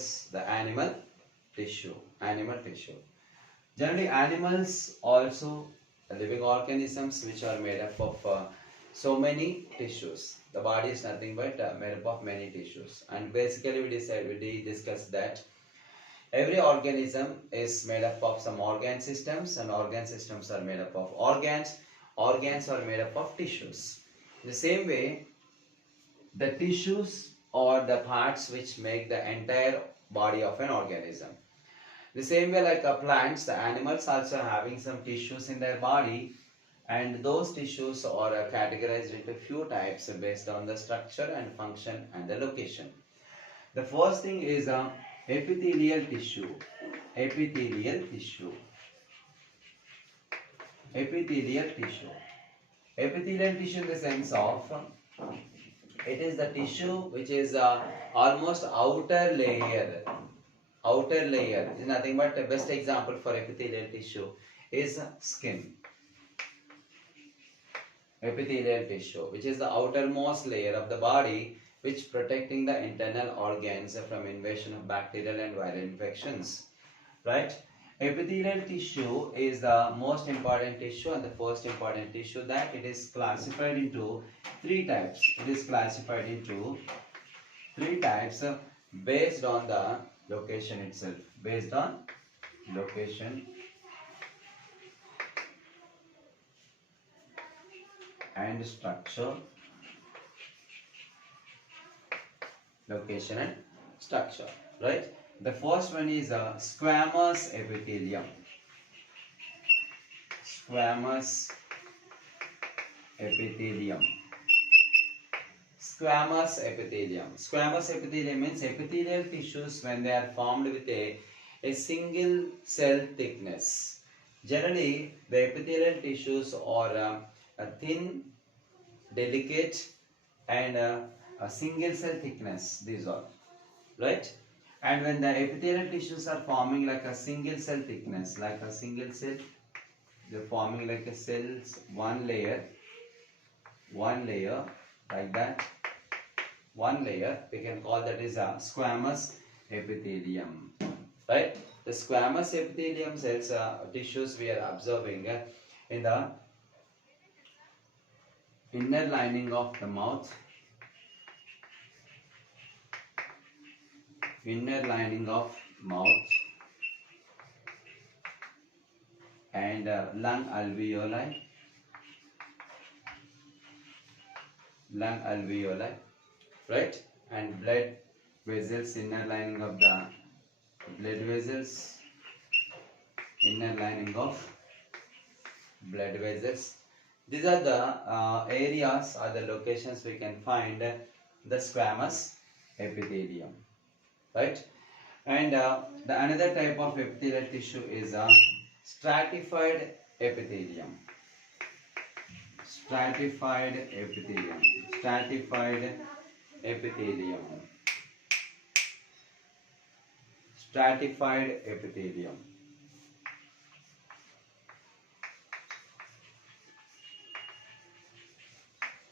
is the animal tissue. Animal tissue. Generally, animals also living organisms which are made up of so many tissues. The body is nothing but made up of many tissues. And basically, we discussed that every organism is made up of some organ systems, and organ systems are made up of organs. Organs are made up of tissues. The same way, the tissues are the parts which make the entire body of an organism. The same way like plants, the animals also having some tissues in their body, and those tissues are categorized into few types based on the structure and function and the location. The first thing is epithelial tissue. Epithelial tissue. Epithelial tissue. Epithelial tissue in the sense of it is the tissue which is almost outer layer. Outer layer is nothing but the best example for epithelial tissue is skin. Epithelial tissue, which is the outermost layer of the body, which protecting the internal organs from invasion of bacterial and viral infections. Right? Epithelial tissue is the most important tissue and the first important tissue that it is classified into three types. It is classified into three types based on the location itself. Based on location and structure. Location and structure. Right? The first one is squamous epithelium. Squamous epithelium. Squamous epithelium. Squamous epithelium means epithelial tissues when they are formed with a single cell thickness. Generally, the epithelial tissues are thin, delicate, and a single cell thickness. These are right. And when the epithelial tissues are forming like a single cell thickness, like a single cell, they're forming like a cells, one layer like that. One layer, we can call that is a squamous epithelium. Right? The squamous epithelium cells, tissues we are observing in the inner lining of the mouth, inner lining of mouth, and lung alveoli, right? And blood vessels, inner lining of the blood vessels, inner lining of blood vessels. These are the areas or the locations we can find the squamous epithelium. Right? And the another type of epithelial tissue is stratified epithelium. Stratified epithelium. Stratified epithelium. Stratified epithelium.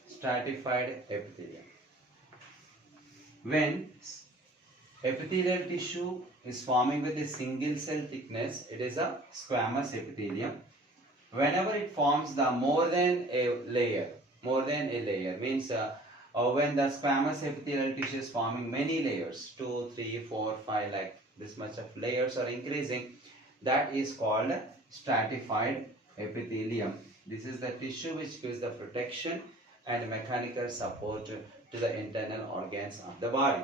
Stratified epithelium. When epithelial tissue is forming with a single cell thickness, it is a squamous epithelium. Whenever it forms the more than a layer means when the squamous epithelial tissue is forming many layers, 2, 3, 4, 5, like this much of layers are increasing, that is called stratified epithelium. This is the tissue which gives the protection and mechanical support to the internal organs of the body.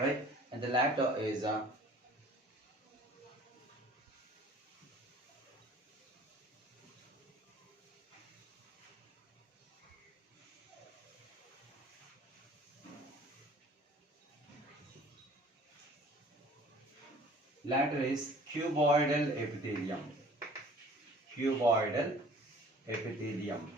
Right? And the latter is cuboidal epithelium. Cuboidal epithelium.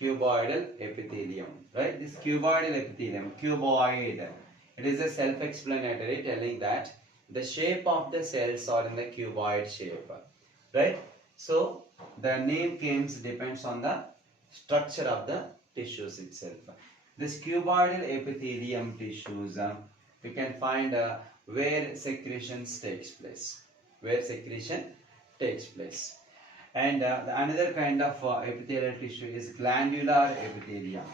Cuboidal epithelium. Right? This cuboidal epithelium, cuboid, it is a self-explanatory, telling that the shape of the cells are in the cuboid shape. Right? So the name depends on the structure of the tissues itself. This cuboidal epithelium tissues, we can find where secretions takes place. Where secretion takes place. And another kind of epithelial tissue is glandular epithelium.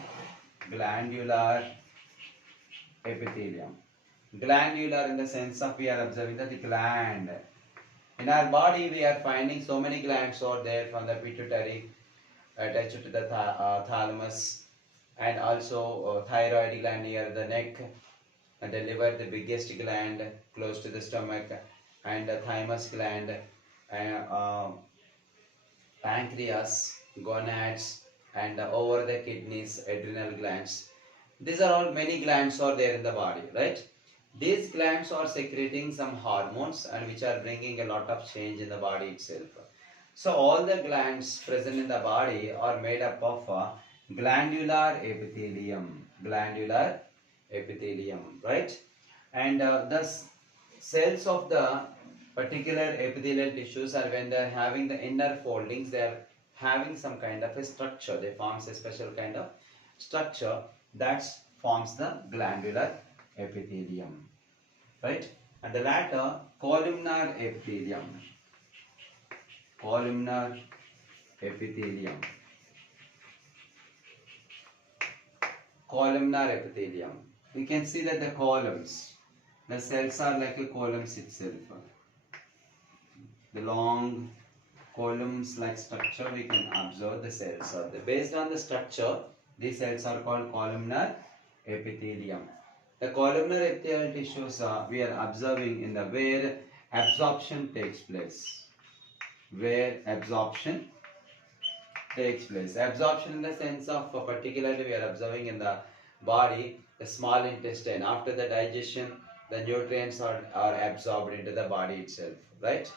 Glandular epithelium. Glandular in the sense of we are observing that the gland. In our body we are finding so many glands are there, from the pituitary attached to the thalamus, and also thyroid gland near the neck, and the liver, the biggest gland close to the stomach, and the thymus gland, and pancreas, gonads, and over the kidneys, adrenal glands. These are all, many glands are there in the body, right? These glands are secreting some hormones and which are bringing a lot of change in the body itself. So all the glands present in the body are made up of glandular epithelium. Glandular epithelium, right? And thus cells of the particular epithelial tissues are, when they are having the inner foldings, they are having some kind of a structure. They forms a special kind of structure that forms the glandular epithelium, right? And the latter, columnar epithelium. Columnar epithelium. Columnar epithelium. We can see that the columns, the cells are like a columns itself. The long columns like structure, we can observe the cells are there. Based on the structure, these cells are called columnar epithelium. The columnar epithelial tissues we are observing in the where absorption takes place. Where absorption takes place. Absorption in the sense of particularly we are observing in the body, the small intestine. After the digestion, the nutrients are absorbed into the body itself, right?